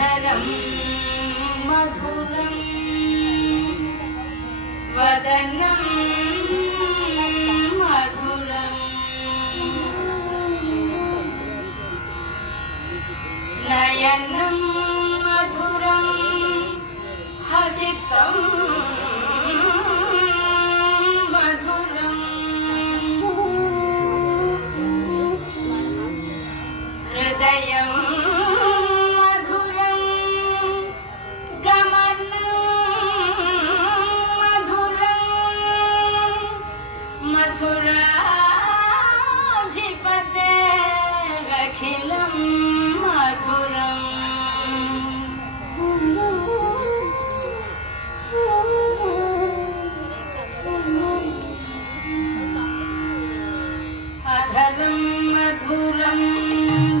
अधरं मधुरं वदनं मधुरं नयनं मधुरं हसितं मधुरं हृदयं मधुरं गमनं मधुरं मथुराधिपतेरखिलं मधुरम् अधरं मधुरं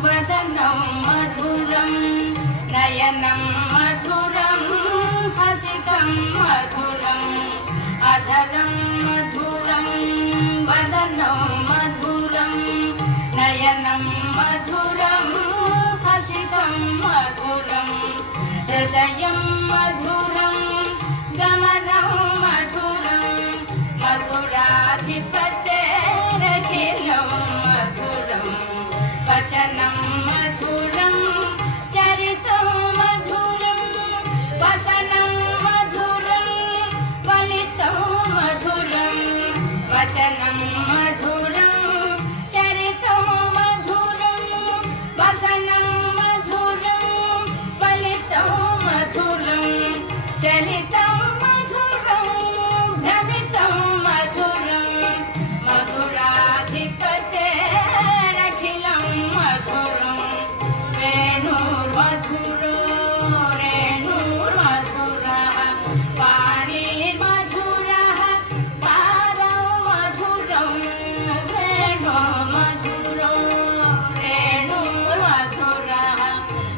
वदनं मधुरं नयनं मधुरं हसितं मधुरं अधरं मधुरं वदनं मधुरं नयनं मधुरं हसितं मधुरं हृदयं मधुरं गमनं मधुरं मधुराधिपतेरखिलं मधुरं वचनं मधुरं चरितं मधुरं वसनं मधुरं वलितं मधुरं वचनं मधुरं चरितं मधुरं वसनं मधुरं वलितं मधुरं चरितं मधुरं भ्रमितं मधुरं मधुराधिपतेरखिलं मधुरं वेणुर्मधुरो रेणुर्मधुरः पाणिर्मधुरः पादौ मधुरं वेणुर्मधुरो रेणुर्मधुरः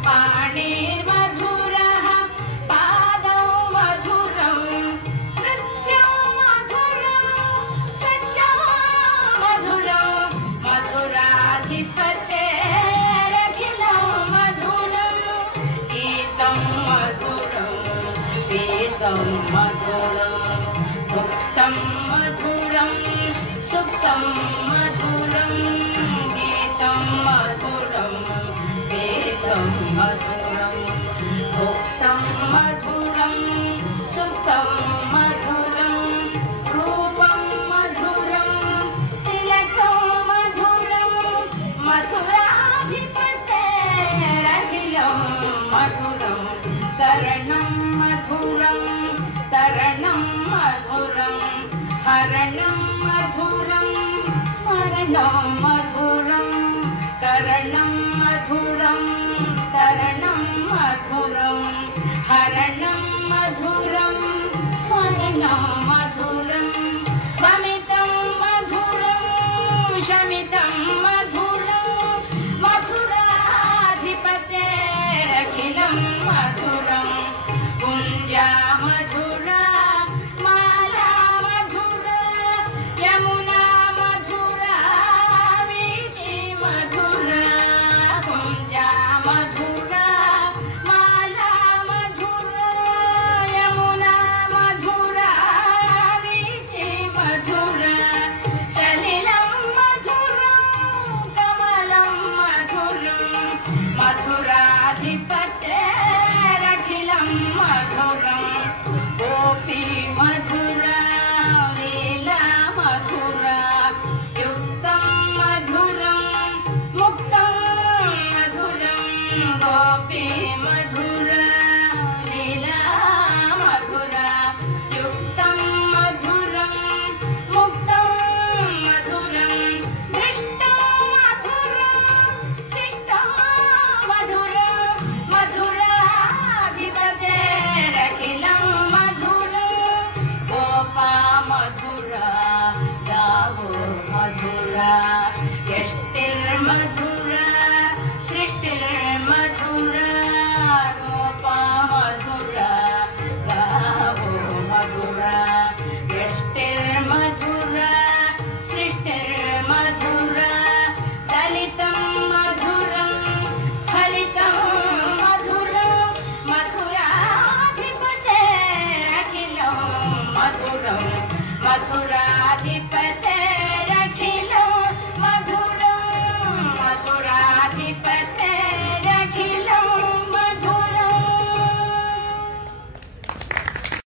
पाणिर्मधुरः पादौ मधुरं नृत्यं मधुरं सत्यं मधुरं मधुराधिपतेरखिलं मधुरं गीतं मधुरं पीतं मधुरं मुक्तं मधुरं सुप्तं मधुरं गीतं मधुरं पीतं मधुरं मुक्तं मधुरं सुप्तं मधुरं रूपं मधुरं तिलकं मधुरं मधुराधिपतेरखिलं मधुरं करणं मधुरं तरणं मधुरं हरणं मधुरं स्मरणं मधुरं करणं मधुरं तरणं मधुरं हरणं मधुरं स्मरणं मधुरं वमितं मधुरं शमितं मधुरं मधुराधिपतेरखिलं मधुरं कुञ्जा मधुरा माला मधुरा यमुना मधुरा वीची मधुरा कुञ्जा मधुरा माला मधुरा यमुना मधुरा वीची मधुरा सलिलं मधुरं कमलं मधुरं मधुराधिपतेरखिलं मधुरं गोपी मधुरा लीला मधुरा युक्तं मधुरं मुक्तं मधुरं गोपी मधुरा लीला मधुरा युक्तं मधुरं मुक्तं मधुरं दृष्टं मधुरं सिद्धं मधुरं मधुराधिपतेरखिलं मधुरं गोपा मधुरा गावो मधुरा यष्टिर्मधुरा सृष्टिर्मधुरा गोपा मधुरा गावो मधुरा यष्टिर्मधुरा सृष्टिर्मधुरा दलितं मधुरं फलितं मधुरं मधुर